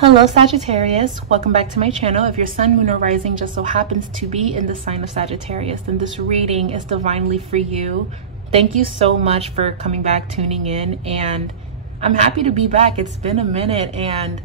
Hello Sagittarius, welcome back to my channel. If your sun, moon, or rising just so happens to be in the sign of Sagittarius, then this reading is divinely for you. Thank you so much for coming back, tuning in, and I'm happy to be back. It's been a minute, and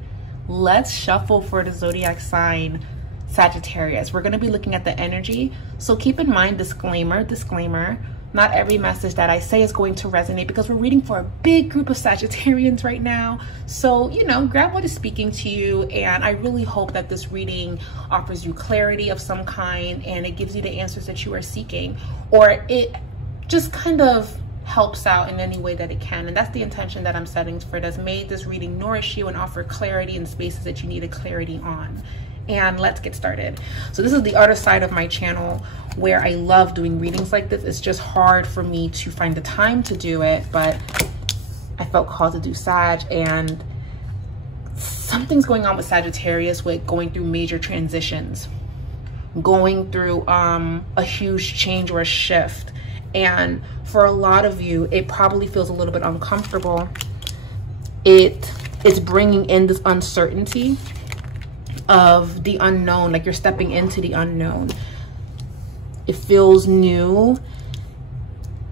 let's shuffle for the zodiac sign Sagittarius. We're going to be looking at the energy, so keep in mind, disclaimer, not every message that I say is going to resonate because we're reading for a big group of Sagittarians right now. So, grab what is speaking to you. And I really hope that this reading offers you clarity of some kind and it gives you the answers that you are seeking, or it just kind of helps out in any way that it can. And that's the intention that I'm setting for this. May this reading nourish you and offer clarity in spaces that you needed clarity on. And let's get started. So this is the other side of my channel where I love doing readings like this. It's just hard for me to find the time to do it, but I felt called to do Sag, and something's going on with Sagittarius with going through major transitions, going through a huge change or a shift. And for a lot of you, it probably feels a little bit uncomfortable. It's bringing in this uncertainty of the unknown, like you're stepping into the unknown. It feels new,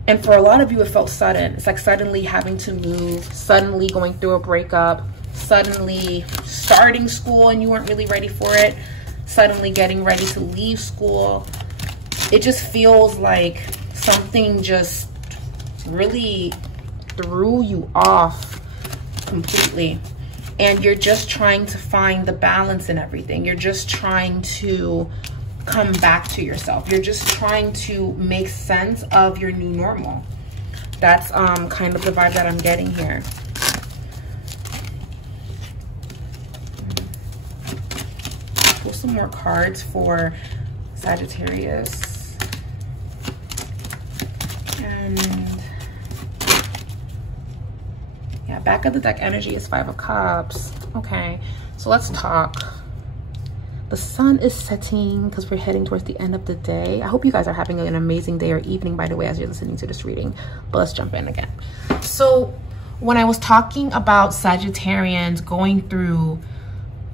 and for a lot of you it felt sudden. It's like suddenly having to move, suddenly going through a breakup, suddenly starting school and you weren't really ready for it, suddenly getting ready to leave school. It just feels like something just really threw you off completely. And you're just trying to find the balance in everything. You're just trying to come back to yourself. You're just trying to make sense of your new normal. That's kind of the vibe that I'm getting here. Pull some more cards for Sagittarius. And yeah, back of the deck energy is 5 of Cups. Okay, so let's talk. The sun is setting because we're heading towards the end of the day. I hope you guys are having an amazing day or evening, by the way, as you're listening to this reading. But let's jump in again. So when I was talking about Sagittarians going through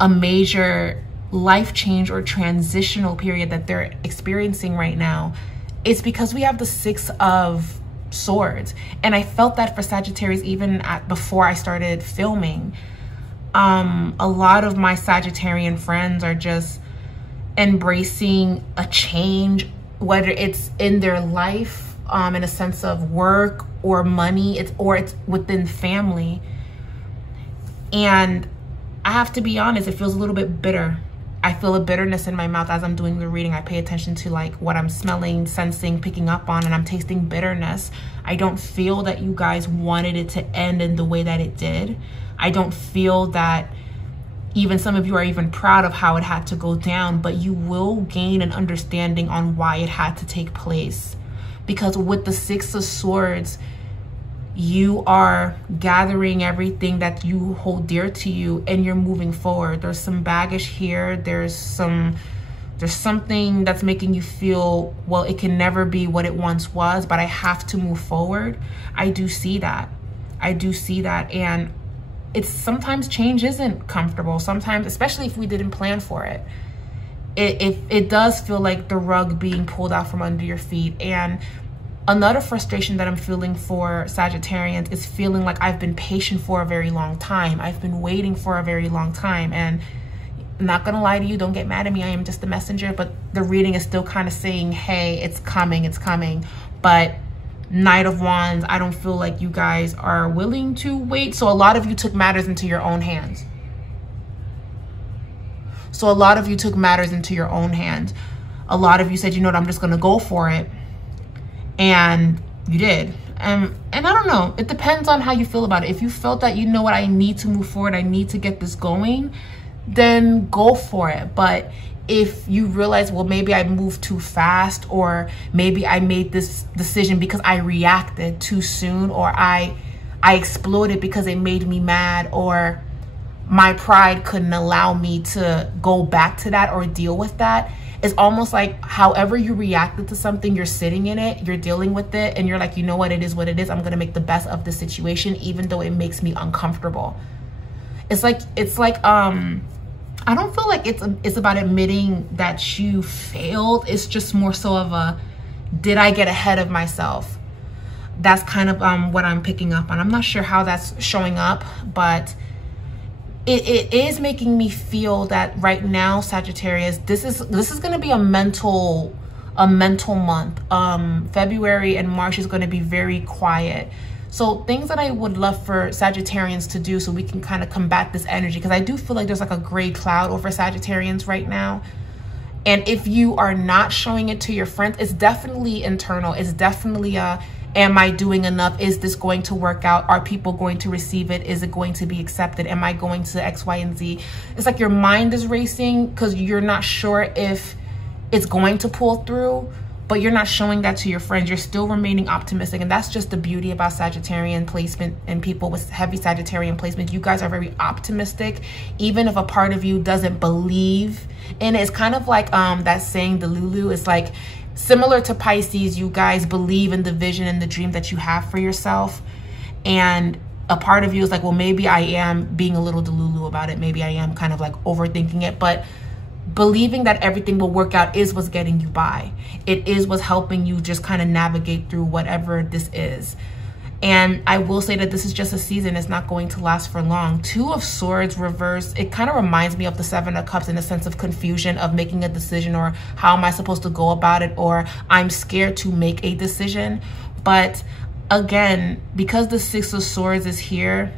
a major life change or transitional period that they're experiencing right now, it's because we have the 6 of Swords. And I felt that for Sagittarius even before I started filming. A lot of my Sagittarian friends are just embracing a change, whether it's in their life, in a sense of work or money, or it's within family. And I have to be honest, it feels a little bit bitter. I feel a bitterness in my mouth as I'm doing the reading. I pay attention to like what I'm smelling, sensing, picking up on, and I'm tasting bitterness. I don't feel that you guys wanted it to end in the way that it did. I don't feel that even some of you are even proud of how it had to go down, but you will gain an understanding on why it had to take place. Because with the 6 of Swords, you are gathering everything that you hold dear to you and you're moving forward. There's some baggage here. There's something that's making you feel, well, it can never be what it once was, but I have to move forward. I do see that. And it's sometimes change isn't comfortable. Sometimes, especially if we didn't plan for it, it does feel like the rug being pulled out from under your feet. And another frustration that I'm feeling for Sagittarians is feeling like I've been patient for a very long time. I've been waiting for a very long time. And I'm not gonna lie to you, don't get mad at me. I am just a messenger, but the reading is still kind of saying, hey, it's coming. But Knight of Wands, I don't feel like you guys are willing to wait. So a lot of you took matters into your own hands. A lot of you said, you know what, I'm just gonna go for it. And you did. And I don't know, it depends on how you feel about it. If you felt that, you know what, I need to move forward, I need to get this going, then go for it. But if you realize, well, maybe I moved too fast, or maybe I made this decision because I reacted too soon, or I exploded because it made me mad, or my pride couldn't allow me to go back to that or deal with that. It's almost like however you reacted to something, you're sitting in it, you're dealing with it, and you're like, you know what, it is what it is. I'm gonna make the best of the situation, even though it makes me uncomfortable. It's like I don't feel like it's about admitting that you failed. It's just more so of a, did I get ahead of myself? That's kind of what I'm picking up on. I'm not sure how that's showing up, but it is making me feel that right now, Sagittarius, this is going to be a mental month. February and March is going to be very quiet. So things that I would love for Sagittarians to do so we can kind of combat this energy, because I do feel like there's like a gray cloud over Sagittarians right now. And if you are not showing it to your friends, it's definitely internal. It's definitely am I doing enough? Is this going to work out? Are people going to receive it? Is it going to be accepted? Am I going to X, Y, and Z? It's like your mind is racing because you're not sure if it's going to pull through, but you're not showing that to your friends. You're still remaining optimistic. And that's just the beauty about Sagittarian placement and people with heavy Sagittarian placement. You guys are very optimistic, even if a part of you doesn't believe in it. It's kind of like that saying, the Lulu. It's like similar to Pisces. You guys believe in the vision and the dream that you have for yourself. And a part of you is like, well, maybe I am being a little delulu about it. Maybe I am kind of like overthinking it. But believing that everything will work out is what's getting you by. It is what's helping you just kind of navigate through whatever this is. And I will say that this is just a season. It's not going to last for long. Two of Swords reversed. It kind of reminds me of the Seven of Cups in a sense of confusion of making a decision, or how am I supposed to go about it, or I'm scared to make a decision. But again, because the Six of Swords is here,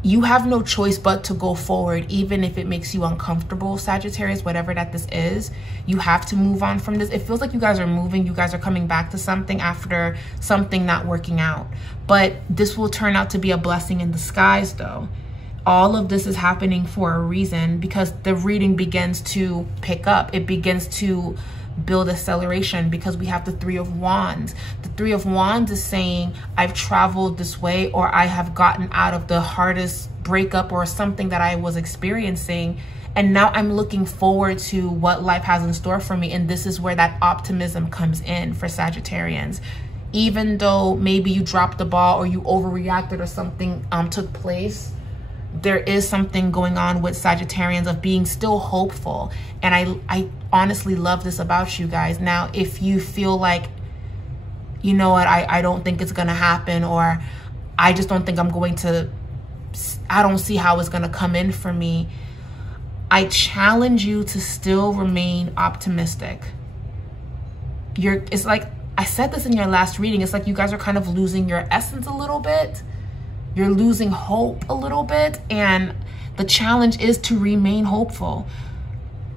you have no choice but to go forward, even if it makes you uncomfortable, Sagittarius, whatever that this is. You have to move on from this. It feels like you guys are moving. You guys are coming back to something after something not working out. But this will turn out to be a blessing in disguise, though. All of this is happening for a reason, because the reading begins to pick up. It begins to build acceleration because we have the Three of Wands. The Three of Wands is saying, I've traveled this way, or I have gotten out of the hardest breakup or something that I was experiencing, and now I'm looking forward to what life has in store for me. And this is where that optimism comes in for Sagittarians. Even though maybe you dropped the ball or you overreacted or something took place, there is something going on with Sagittarians of being still hopeful. And I honestly love this about you guys. Now, if you feel like, you know what, I don't think it's going to happen, or I just don't think I'm going to, I don't see how it's going to come in for me, I challenge you to still remain optimistic. It's like, I said this in your last reading, it's like you guys are kind of losing your essence a little bit. You're losing hope a little bit, and the challenge is to remain hopeful.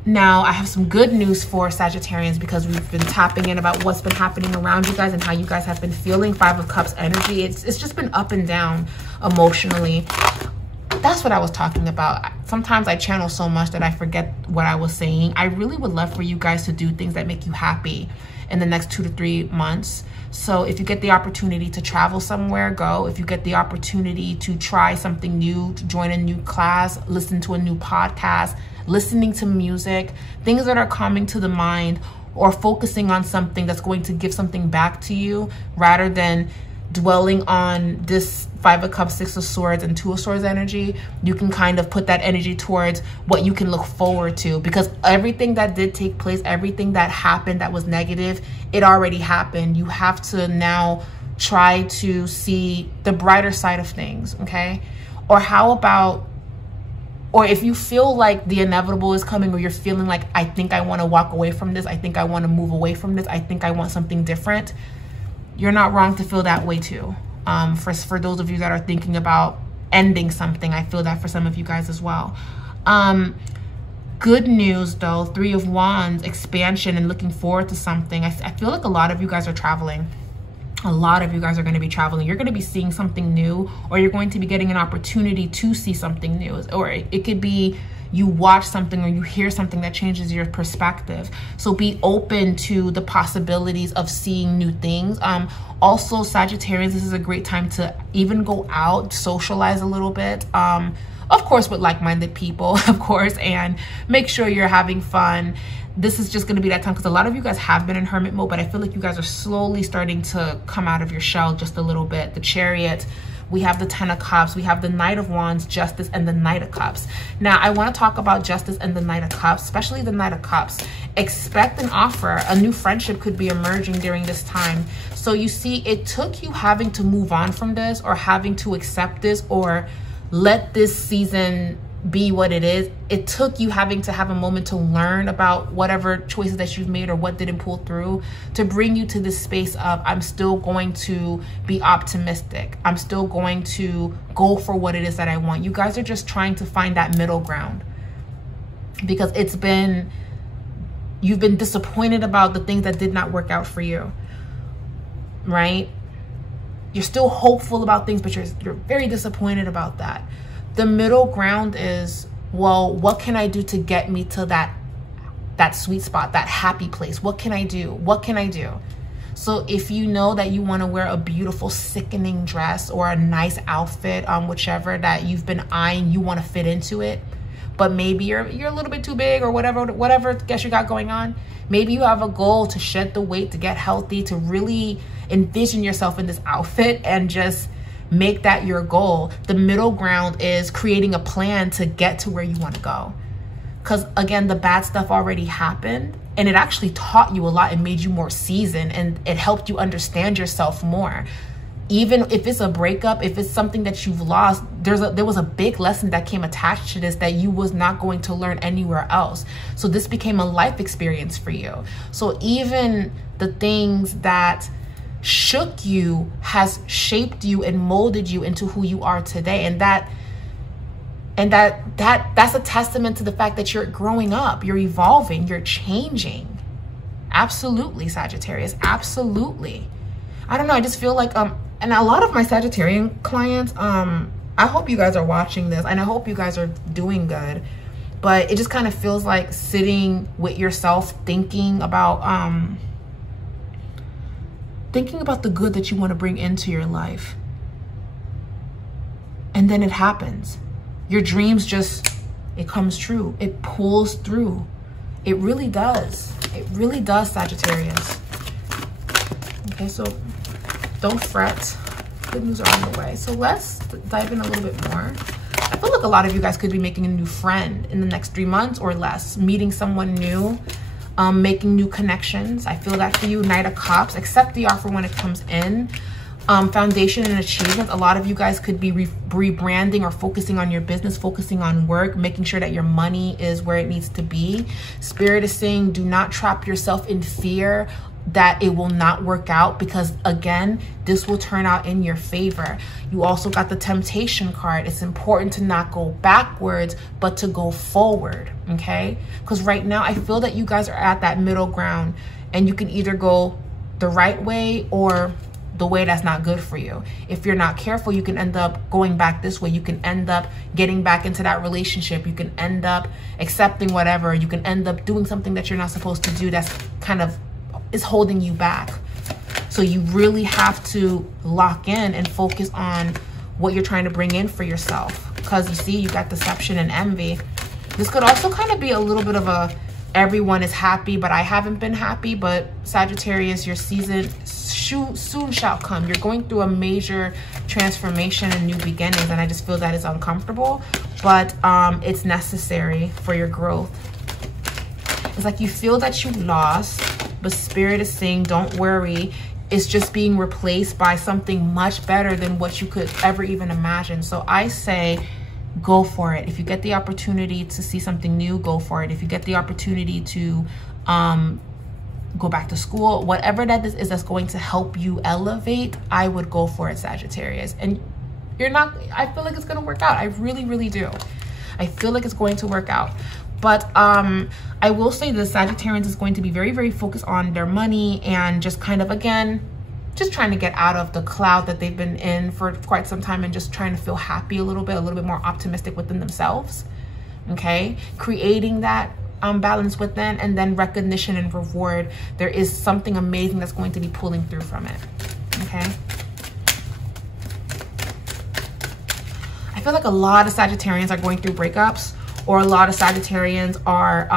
Now, I have some good news for Sagittarians, because we've been tapping in about what's been happening around you guys and how you guys have been feeling. Five of Cups energy. It's just been up and down emotionally. That's what I was talking about. Sometimes I channel so much that I forget what I was saying. I really would love for you guys to do things that make you happy in the next 2 to 3 months. So if you get the opportunity to travel somewhere, go. If you get the opportunity to try something new, to join a new class, listen to a new podcast, listening to music, things that are coming to the mind, or focusing on something that's going to give something back to you, rather than dwelling on this Five of Cups, Six of Swords, and Two of Swords energy. You can kind of put that energy towards what you can look forward to, because everything that did take place, everything that happened that was negative, it already happened. You have to now try to see the brighter side of things, okay? Or how about, or if you feel like the inevitable is coming, or you're feeling like, I think I want to walk away from this, I think I want to move away from this, I think I want something different, you're not wrong to feel that way too. For those of you that are thinking about ending something, I feel that for some of you guys as well. Good news though, Three of Wands, expansion and looking forward to something. I feel like a lot of you guys are traveling. A lot of you guys are going to be traveling. You're going to be seeing something new, or you're going to be getting an opportunity to see something new. Or it could be you watch something or you hear something that changes your perspective. So be open to the possibilities of seeing new things. Also, Sagittarians, this is a great time to even go out, socialize a little bit. Of course, with like-minded people, of course, and make sure you're having fun. This is just going to be that time, because a lot of you guys have been in hermit mode, but I feel like you guys are slowly starting to come out of your shell just a little bit. The Chariot, we have the 10 of Cups, we have the Knight of Wands, Justice, and the Knight of Cups. Now, I want to talk about Justice and the Knight of Cups, especially the Knight of Cups. Expect an offer. A new friendship could be emerging during this time. So you see, it took you having to move on from this, or having to accept this, or let this season be what it is. It took you having to have a moment to learn about whatever choices that you've made or what didn't pull through, to bring you to this space of, I'm still going to be optimistic. I'm still going to go for what it is that I want. You guys are just trying to find that middle ground, because you've been disappointed about the things that did not work out for you, right? You're still hopeful about things, but you're very disappointed about that. The middle ground is, well, what can I do to get me to that sweet spot, that happy place? What can I do? What can I do? So if you know that you want to wear a beautiful, sickening dress or a nice outfit, whichever that you've been eyeing, you want to fit into it, but maybe you're a little bit too big, or whatever guess you got going on. Maybe you have a goal to shed the weight, to get healthy, to really envision yourself in this outfit and just make that your goal. The middle ground is creating a plan to get to where you want to go. Because again, the bad stuff already happened, and it actually taught you a lot and made you more seasoned, and it helped you understand yourself more. Even if it's a breakup, if it's something that you've lost, there was a big lesson that came attached to this that you was not going to learn anywhere else. So this became a life experience for you. So even the things that shook you has shaped you and molded you into who you are today. And that's a testament to the fact that you're growing up, you're evolving, you're changing. Absolutely, Sagittarius, absolutely. I don't know, I just feel like and a lot of my Sagittarian clients, I hope you guys are watching this, and I hope you guys are doing good, but it just kind of feels like sitting with yourself, thinking about the good that you want to bring into your life. And then it happens. Your dreams it comes true. It pulls through. It really does. It really does, Sagittarius. Okay, so don't fret. Good news are on the way. So let's dive in a little bit more. I feel like a lot of you guys could be making a new friend in the next 3 months or less, meeting someone new, making new connections. I feel that for you. Knight of Cups. Accept the offer when it comes in. Foundation and achievements. A lot of you guys could be rebranding or focusing on your business, focusing on work, making sure that your money is where it needs to be. Spirit is saying, do not trap yourself in fear that it will not work out, because again, this will turn out in your favor. You also got the Temptation card. It's important to not go backwards, but to go forward, okay? Because right now, I feel that you guys are at that middle ground, and you can either go the right way or the way that's not good for you. If you're not careful, you can end up going back this way. You can end up getting back into that relationship. You can end up accepting whatever. You can end up doing something that you're not supposed to do that's kind of is holding you back. So you really have to lock in and focus on what you're trying to bring in for yourself. Because you see, you got deception and envy. This could also kind of be a little bit of a, everyone is happy, but I haven't been happy. But Sagittarius, your season soon shall come. You're going through a major transformation and new beginnings. And I just feel that is uncomfortable, but it's necessary for your growth. It's like you feel that you lost, but Spirit is saying, don't worry. It's just being replaced by something much better than what you could ever even imagine. So I say, go for it. If you get the opportunity to see something new, go for it. If you get the opportunity to go back to school, whatever that is that's going to help you elevate, I would go for it, Sagittarius. And you're not, I feel like it's going to work out. I really, really do. I feel like it's going to work out. But I will say the Sagittarians is going to be very, very focused on their money and just kind of, again, just trying to get out of the cloud that they've been in for quite some time and just trying to feel happy a little bit more optimistic within themselves. Okay, creating that balance within, and then recognition and reward. There is something amazing that's going to be pulling through from it. Okay. I feel like a lot of Sagittarians are going through breakups, or a lot of Sagittarians are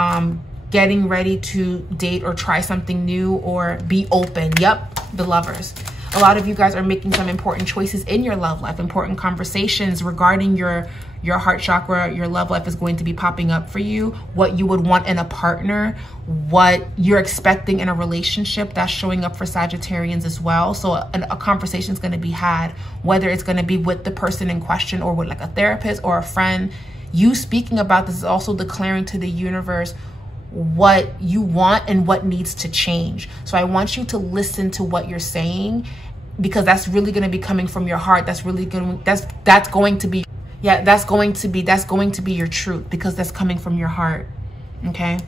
getting ready to date or try something new or be open. Yep, the Lovers. A lot of you guys are making some important choices in your love life. Important conversations regarding your heart chakra, your love life is going to be popping up for you. What you would want in a partner, what you're expecting in a relationship, that's showing up for Sagittarians as well. So a conversation is going to be had, whether it's going to be with the person in question or with like a therapist or a friend. You speaking about this is also declaring to the universe what you want and what needs to change. So I want you to listen to what you're saying, because that's really going to be coming from your heart. That's really going to, that's going to be, yeah, that's going to be your truth, because that's coming from your heart. Okay.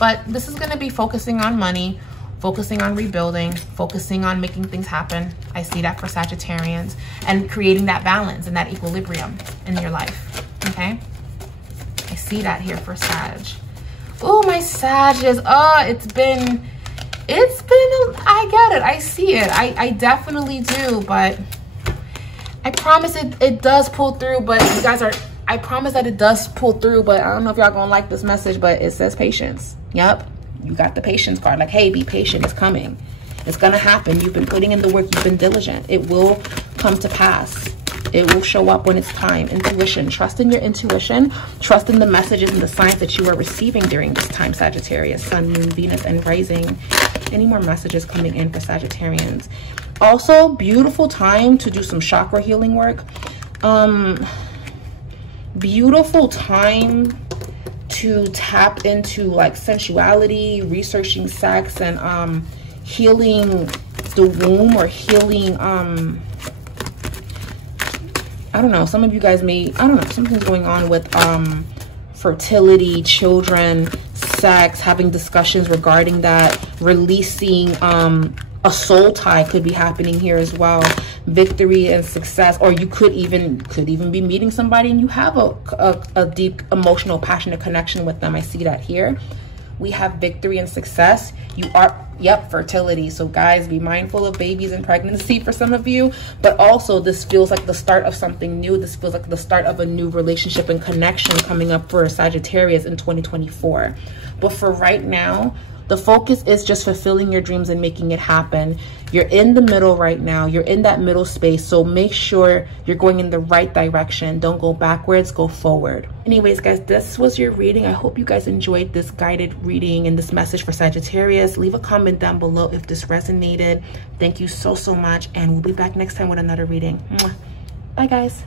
But this is going to be focusing on money, focusing on rebuilding, focusing on making things happen. I see that for Sagittarians, and creating that balance and that equilibrium in your life. Okay. I see that here for Sag. Oh, my Sag is, it's been, I get it. I see it. I definitely do, but I promise it does pull through. But you guys are, I promise that it does pull through, but I don't know if y'all gonna like this message, but it says patience. Yep. You got the patience card. Like, hey, be patient. It's coming. It's gonna happen. You've been putting in the work. You've been diligent. It will come to pass. It will show up when it's time. Intuition. Trust in your intuition. Trust in the messages and the signs that you are receiving during this time, Sagittarius. Sun, Moon, Venus, and Rising. Any more messages coming in for Sagittarians? Also, beautiful time to do some chakra healing work. Beautiful time to tap into like sensuality, researching sex, and healing the womb, or healing I don't know, some of you guys may, I don't know, something's going on with fertility, children, sex, having discussions regarding that, releasing a soul tie could be happening here as well. Victory and success, or you could even be meeting somebody and you have a deep emotional, passionate connection with them. I see that here. We have victory and success. You are, yep, fertility. So guys, be mindful of babies and pregnancy for some of you, but also this feels like the start of something new. This feels like the start of a new relationship and connection coming up for Sagittarius in 2024. But for right now, the focus is just fulfilling your dreams and making it happen. You're in the middle right now. You're in that middle space. So make sure you're going in the right direction. Don't go backwards, go forward. Anyways, guys, this was your reading. I hope you guys enjoyed this guided reading and this message for Sagittarius. Leave a comment down below if this resonated. Thank you so much. And we'll be back next time with another reading. Bye, guys.